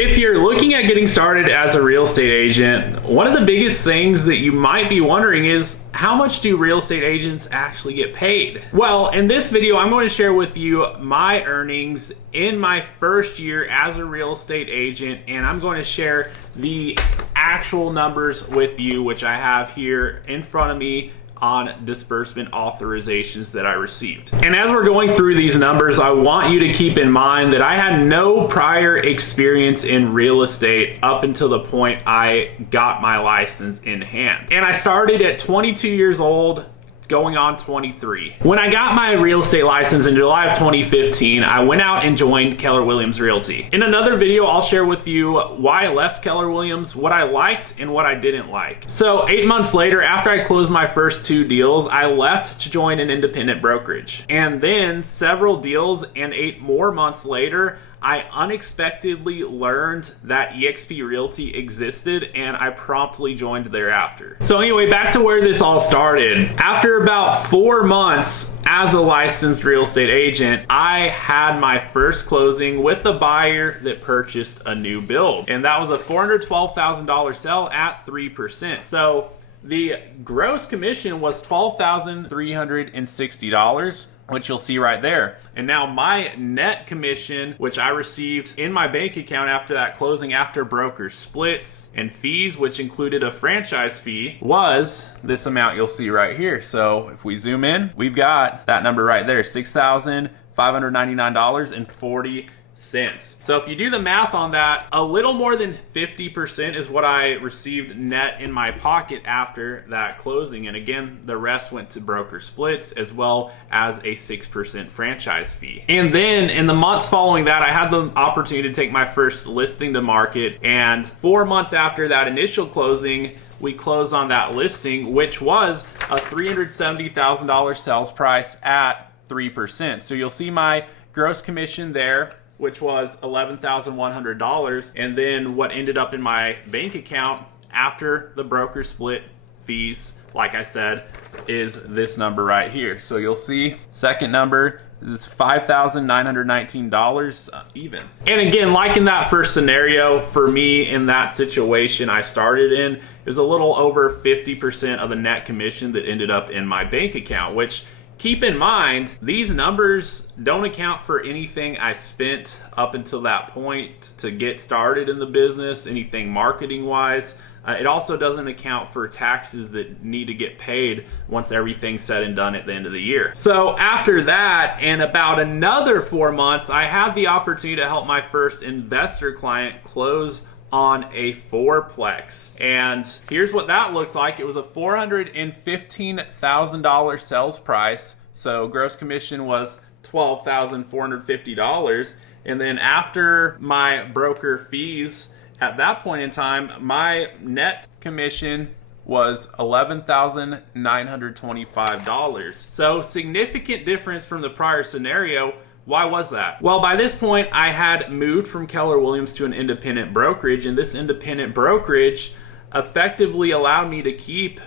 If you're looking at getting started as a real estate agent, one of the biggest things that you might be wondering is, how much do real estate agents actually get paid? Well, in this video, I'm going to share with you my earnings in my first year as a real estate agent, and I'm going to share the actual numbers with you, which I have here in front of me on disbursement authorizations that I received. And as we're going through these numbers, I want you to keep in mind that I had no prior experience in real estate up until the point I got my license in hand. And I started at 22 years old, going on 23. When I got my real estate license in July of 2015, I went out and joined Keller Williams Realty. In another video, I'll share with you why I left Keller Williams, what I liked and what I didn't like. So 8 months later, after I closed my first 2 deals, I left to join an independent brokerage. And then several deals and 8 more months later, I unexpectedly learned that eXp Realty existed, and I promptly joined thereafter. So anyway, back to where this all started. After about 4 months as a licensed real estate agent, I had my first closing with a buyer that purchased a new build. And that was a $412,000 sell at 3%. So the gross commission was $12,360. which you'll see right there. And now my net commission, which I received in my bank account after that closing, after broker splits and fees, which included a franchise fee, was this amount you'll see right here. So if we zoom in, we've got that number right there, $6,599.40. So if you do the math on that, a little more than 50% is what I received net in my pocket after that closing. And again, the rest went to broker splits as well as a 6% franchise fee. And then in the months following that, I had the opportunity to take my first listing to market. And 4 months after that initial closing, we closed on that listing, which was a $370,000 sales price at 3%. So you'll see my gross commission there, which was $11,100, and then what ended up in my bank account after the broker split fees, like I said, is this number right here. So you'll see second number is $5,919 even. And again, like in that first scenario, for me in that situation I started in, it was a little over 50% of the net commission that ended up in my bank account, which, keep in mind, these numbers don't account for anything I spent up until that point to get started in the business, anything marketing wise. It also doesn't account for taxes that need to get paid once everything's said and done at the end of the year. So after that, and about another 4 months, I had the opportunity to help my first investor client close on a fourplex. And here's what that looked like. It was a $415,000 sales price. So gross commission was $12,450. And then after my broker fees, at that point in time, my net commission was $11,925. So significant difference from the prior scenario. Why was that? Well, by this point, I had moved from Keller Williams to an independent brokerage, and this independent brokerage effectively allowed me to keep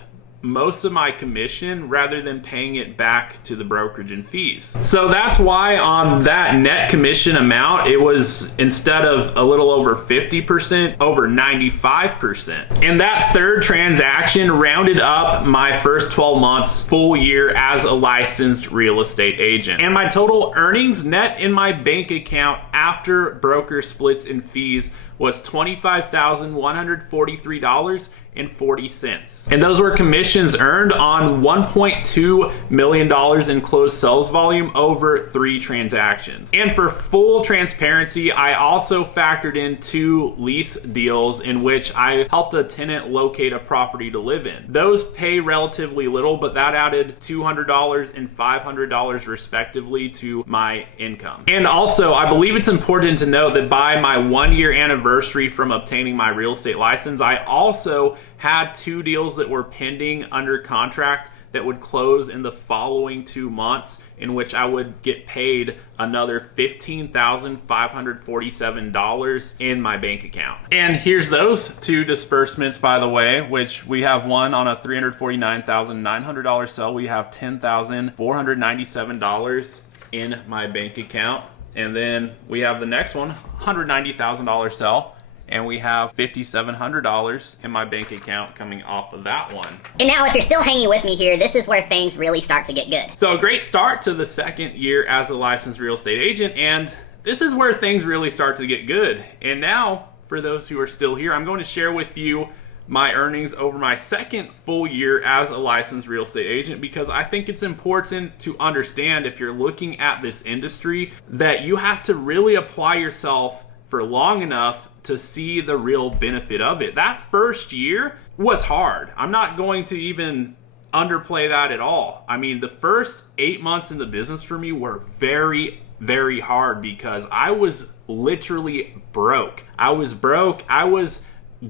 most of my commission rather than paying it back to the brokerage and fees. So that's why on that net commission amount, it was, instead of a little over 50%, over 95%. And that third transaction rounded up my first 12 months, full year as a licensed real estate agent. And my total earnings net in my bank account after broker splits and fees was $25,143.40. And those were commissions earned on $1.2 million in closed sales volume over 3 transactions. And for full transparency, I also factored in 2 lease deals in which I helped a tenant locate a property to live in. Those pay relatively little, but that added $200 and $500 respectively to my income. And also, I believe it's important to note that by my 1-year anniversary from obtaining my real estate license, I also had 2 deals that were pending under contract that would close in the following 2 months, in which I would get paid another $15,547 in my bank account. And here's those 2 disbursements, by the way, which we have one on a $349,900 sell. We have $10,497 in my bank account. And then we have the next one, $190,000 sell. and we have $5,700 in my bank account coming off of that one. And now if you're still hanging with me here, this is where things really start to get good. So a great start to the second year as a licensed real estate agent, and this is where things really start to get good. And now, for those who are still here, I'm going to share with you my earnings over my second full year as a licensed real estate agent, because I think it's important to understand, if you're looking at this industry, that you have to really apply yourself for long enough to see the real benefit of it. That first year was hard. I'm not going to even underplay that at all. I mean, the first 8 months in the business for me were very, very hard because I was literally broke. I was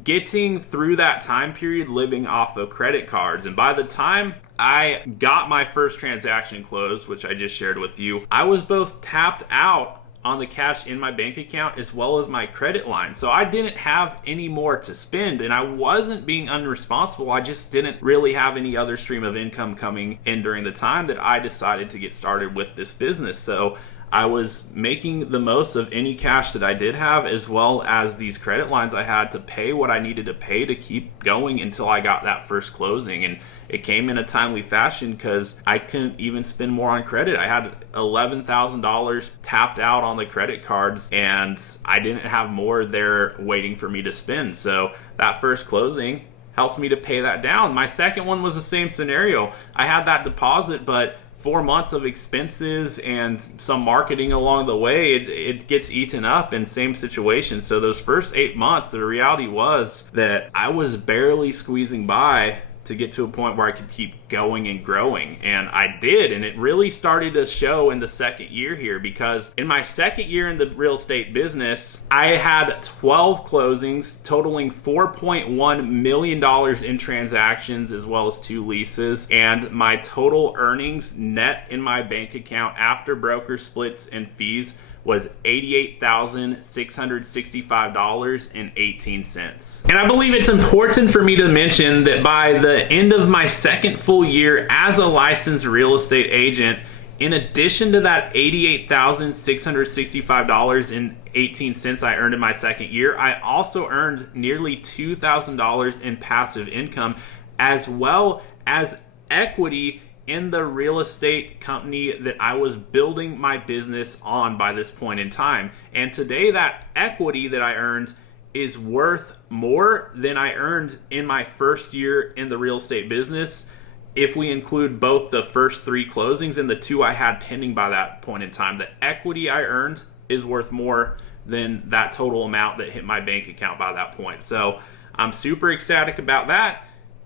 getting through that time period living off of credit cards. And by the time I got my first transaction closed, which I just shared with you, I was both tapped out on the cash in my bank account as well as my credit line. So I didn't have any more to spend, and I wasn't being unresponsible. I just didn't really have any other stream of income coming in during the time that I decided to get started with this business. So I was making the most of any cash that I did have, as well as these credit lines I had, to pay what I needed to pay to keep going until I got that first closing. And it came in a timely fashion because I couldn't even spend more on credit. I had $11,000 tapped out on the credit cards, and I didn't have more there waiting for me to spend. So that first closing helped me to pay that down. My second one was the same scenario. I had that deposit, but 4 months of expenses and some marketing along the way, it gets eaten up, in same situation. So those first 8 months, the reality was that I was barely squeezing by to get to a point where I could keep going and growing. And I did, and it really started to show in the second year here, because in my second year in the real estate business, I had 12 closings totaling $4.1 million in transactions, as well as 2 leases. And my total earnings net in my bank account after broker splits and fees was $88,665.18. And I believe it's important for me to mention that by the end of my second full year as a licensed real estate agent, in addition to that $88,665.18 I earned in my second year, I also earned nearly $2,000 in passive income, as well as equity in the real estate company that I was building my business on by this point in time. And today, that equity that I earned is worth more than I earned in my first year in the real estate business, if we include both the first 3 closings and the 2 I had pending by that point in time. The equity I earned is worth more than that total amount that hit my bank account by that point. So I'm super ecstatic about that,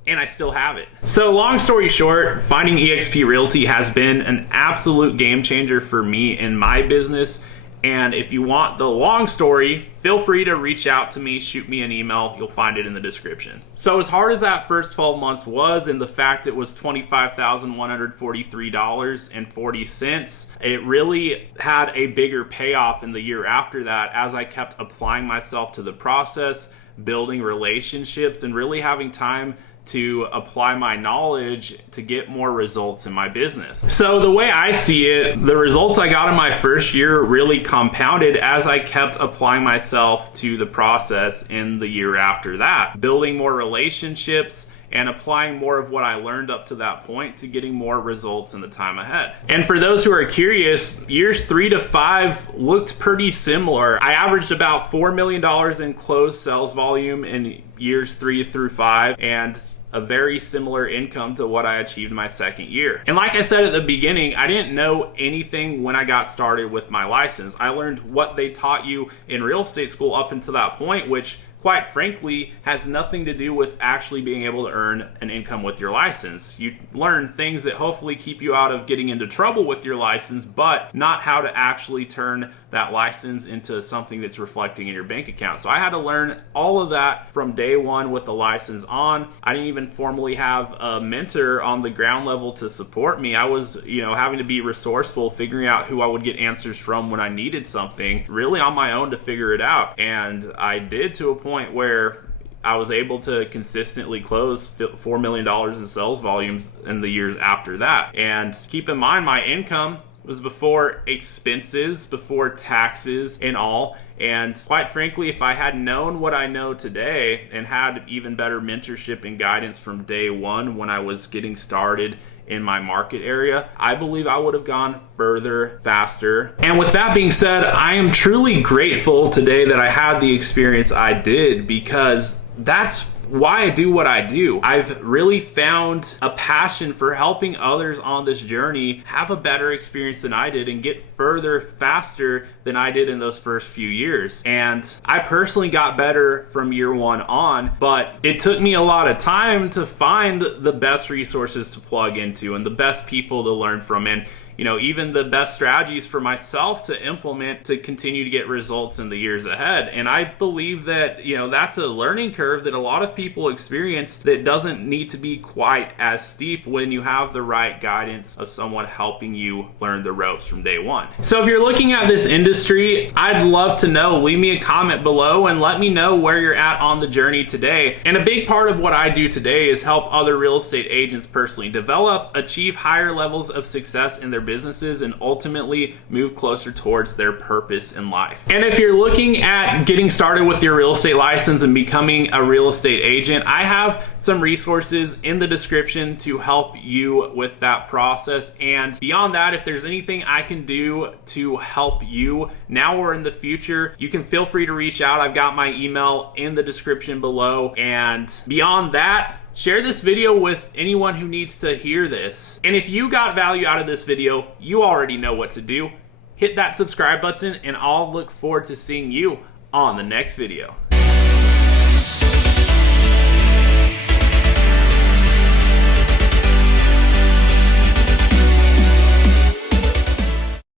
and I still have it. So long story short, finding eXp Realty has been an absolute game changer for me in my business. And if you want the long story, feel free to reach out to me, shoot me an email. You'll find it in the description. So as hard as that first 12 months was, and the fact it was $25,143.40, it really had a bigger payoff in the year after that, as I kept applying myself to the process, building relationships, and really having time to apply my knowledge to get more results in my business. So the way I see it, the results I got in my first year really compounded as I kept applying myself to the process in the year after that, building more relationships and applying more of what I learned up to that point to getting more results in the time ahead. And for those who are curious, years 3 to 5 looked pretty similar. I averaged about $4 million in closed sales volume in years 3 through 5, and a very similar income to what I achieved in my second year. And like I said at the beginning, I didn't know anything when I got started with my license. I learned what they taught you in real estate school up until that point, which quite frankly has nothing to do with actually being able to earn an income with your license. You learn things that hopefully keep you out of getting into trouble with your license, but not how to actually turn that license into something that's reflecting in your bank account. So I had to learn all of that from day one with the license on. I didn't even formally have a mentor on the ground level to support me. I was, having to be resourceful, figuring out who I would get answers from when I needed something, really on my own to figure it out. And I did, to a point where I was able to consistently close $4 million in sales volumes in the years after that. And keep in mind, my income It was before expenses, before taxes and all. And quite frankly, if I had known what I know today and had even better mentorship and guidance from day one when I was getting started in my market area, I believe I would have gone further, faster. And with that being said, I am truly grateful today that I had the experience I did, because that's why I do what I do. I've really found a passion for helping others on this journey have a better experience than I did and get further faster than I did in those first few years. And I personally got better from year one on, but it took me a lot of time to find the best resources to plug into and the best people to learn from, and even the best strategies for myself to implement to continue to get results in the years ahead. And I believe that, that's a learning curve that a lot of people experience that doesn't need to be quite as steep when you have the right guidance of someone helping you learn the ropes from day one. So if you're looking at this industry, I'd love to know. Leave me a comment below and let me know where you're at on the journey today. And a big part of what I do today is help other real estate agents personally develop, achieve higher levels of success in their businesses, and ultimately move closer towards their purpose in life. And if you're looking at getting started with your real estate license and becoming a real estate agent, I have some resources in the description to help you with that process. And beyond that, if there's anything I can do to help you now or in the future, you can feel free to reach out. I've got my email in the description below. And beyond that, share this video with anyone who needs to hear this. And if you got value out of this video, you already know what to do. Hit that subscribe button, and I'll look forward to seeing you on the next video.